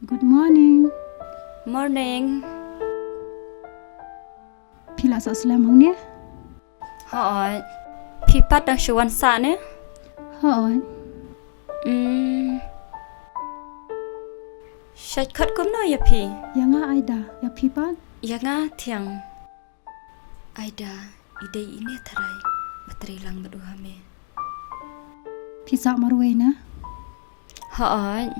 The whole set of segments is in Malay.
Good morning. Morning. Pila sa slam hong niya? Hỏi. Pipat đang shuan sa nè. Hỏi. Shait khat kum no ya pi. Ya nga Aida, ya pipat? Ya nga thiang. Aida, ide ini tharai. Bateri lang maduha me. Pisa marway na? Hỏi.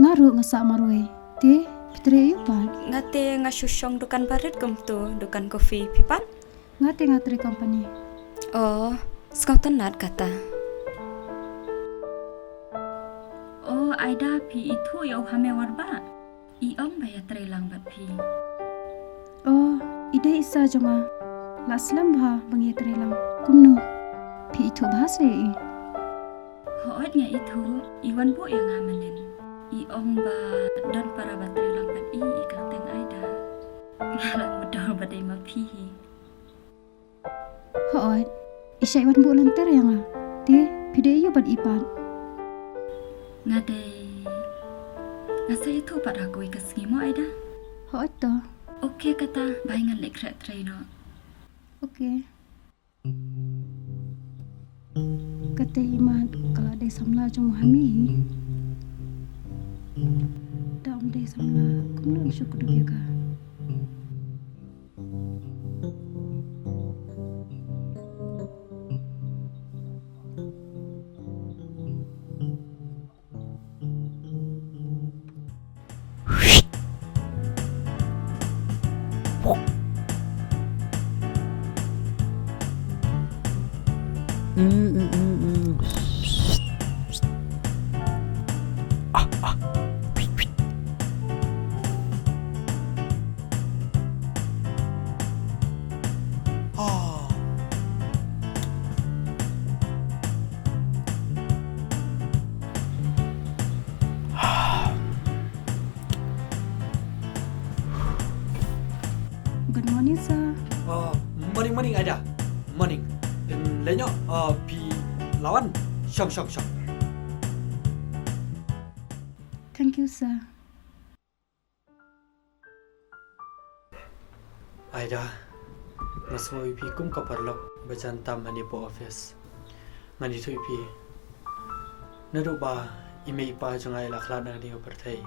Nga ru nga sa marway. Te, pitre yupan. Ngate nga shushong dukan barit kum tu, dukan kopi pipat. Nga te nga tre company. Oh, skau tanat kata. Oh, Aida pi itu ya hame warba. I om baya tre lang bat pi. Oh, ide isa jonga. La slam bha bangi tre lang. Kumno. Pi itu bahasa i. Hoot nga itu, iwan po yang ngamanin. I om ba dan para bateri lang bat i ikateng Aida. Ngalang mudah badai mapihi. Hỏi. Isya iwan bu lantar ya nga. Te, pide yu bad ipan. Ngadai. Ngasa itu pat aku ikasngi mo Aida. Hỏi to. Oke kata, bahingan lek kret traino. Okay. Kata iman kalau ada samla jong hami. Dalam ada samla, kumno syukur dia ka. Good morning, sir. Morning Aida. Morning. Lenyo pi lawan syong. Thank you, sir. Aida. Nasmo ipi kum kaparlok bajantam ani po office. Ngani tu ipi. Nadu ba ime ipa jangai lakhlan ani operthai.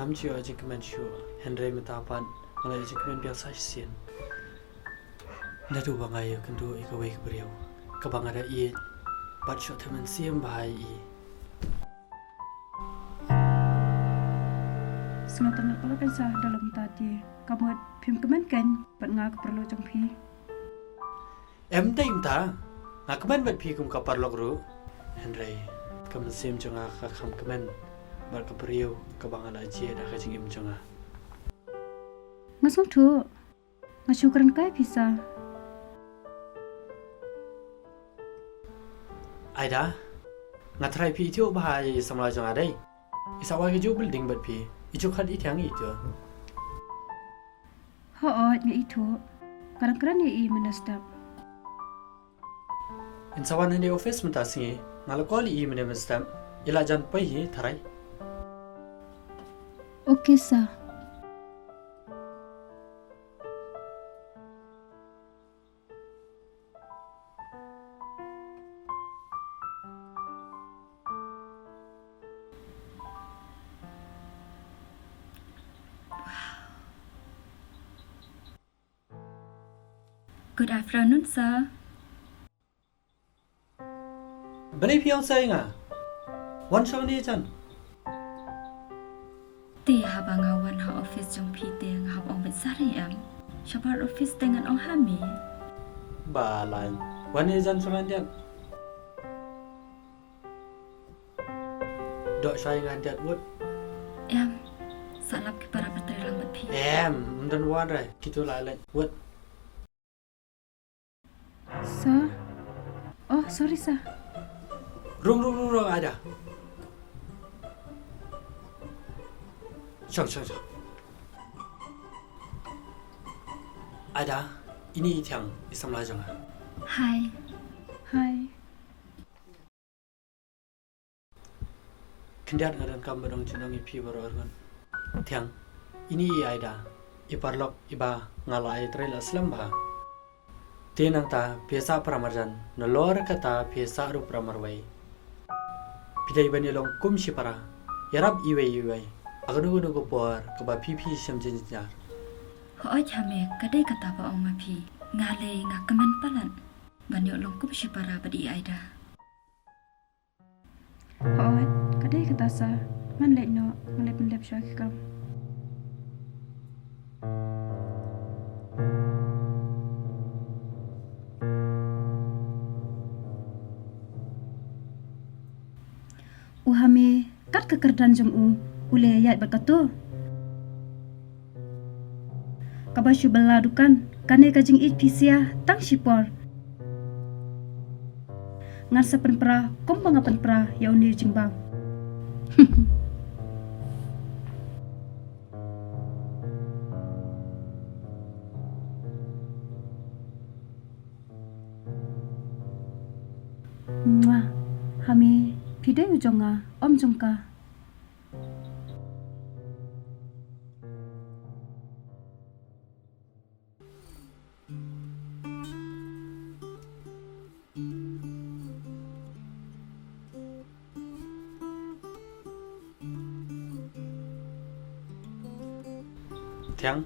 Ngam chiu ajin kemen shu Henry metapan ngalai ajin kemen biasa sien. Nadu ba ngai kendu ikawe kebriau. Kabang ada i bat shot temen siem bahai i. Sengatan nak pala kan sah dalam tadi. Kamu pim keman kan? Pat ngak perlu jong pi. Em dai imta. Ngakmen bat pi kum kaparlok ru. Henry kemen siem jonga ka kham kemen. Bar kebriau kabang ada jie dah kajing im jonga. Ngasong tu. Ngasyukuran kai bisa. Aida, ngatrai pi itu bahaya samla jong adai. Isawa ke jo building bat pi. Ijo khat itiang itu. Hoot nga itu. Kadang-kadang ya i menastap. Insawan hende office mentasi ngalakoli i mene mestam. Ila jan pai hi tharai. Okay, sir. Good afternoon, sir. Bani piang sai nga. Wan shaw ni chan. Ti habangawan ha office jong pi te nga ong besari am. Shabar office dengan ong hami. Balan. Wan ni jan shaman dia. Dok shai nga dia wut. Em, salap ke para bateri lang bat pi. Mdan wan rai. Kitu la lai wut. Sir? Oh, sorry, sir. Rung ada. Syong. Ada, ini tiang isam la jong. Hai. Hi. kendiat ngadan kam badong junong ipi baru argon tiang ini aida iparlok iba ngalai trail aslam ba tenang ta biasa pramarjan nolor kata biasa ru pramarwai pidai bani long kum para yarab iwai aganu nugo por kaba pipi samjinjar Hoi chame kadai kata ba ong mapi ngale ngakamen palan banyo long kup para badi aida. Hoot, kadai kata sa man lek no ngalai pendep syak kam. Uhami kat kekerdan jemu ule yat berkatu. Kabasyu beladukan kane kajing it pisia tang sipor. Ngarsa penpera kompang penpera ya undi jingbang. Mwah, hami pide ujonga om jongka. tiang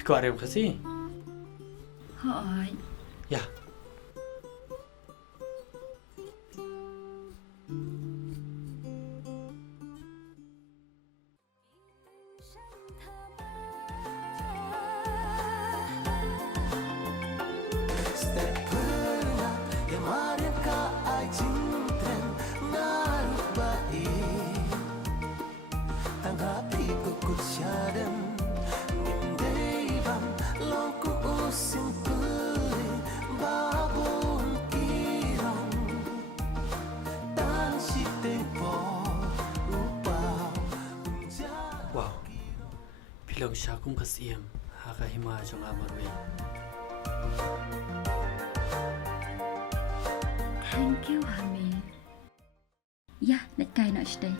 piko arem kasi Hoi, ya wow pilong syakum kasiem haka hima jong amarwe thank you hami. Ya, net kai nak stay.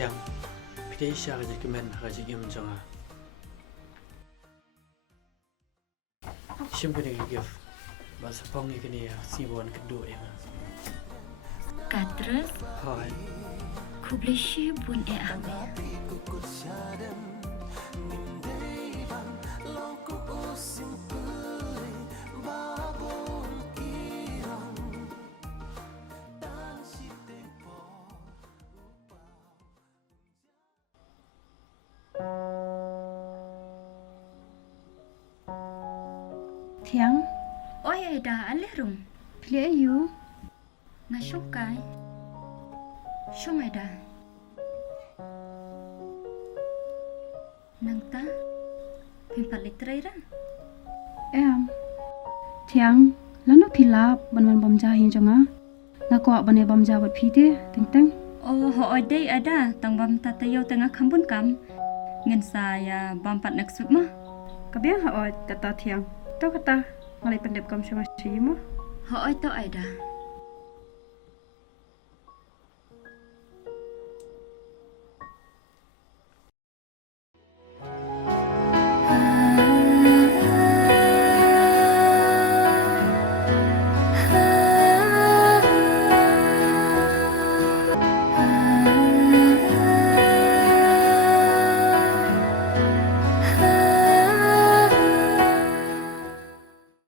tiang pidai syak aja kemen haji im jonga simpene gif bahasa pong ikini ya sibon kedua ya Katres hai kubleshi bun ahme. Tiang, Oi aida alerum pili ayu. ngashungkai. Shung aida. Nangta pimpat litrairan. Tiang, lano pila ban bamja hin jonga. Ngako bane bamja bat pide teng. Oh ho dei ada tangbam tatayo tengah kampun kam. Ngen saya bampat naksuk mah. Kabiang haot tata tiang. Tau kata ngalai pendep kam sama siyimo. Ho to aida.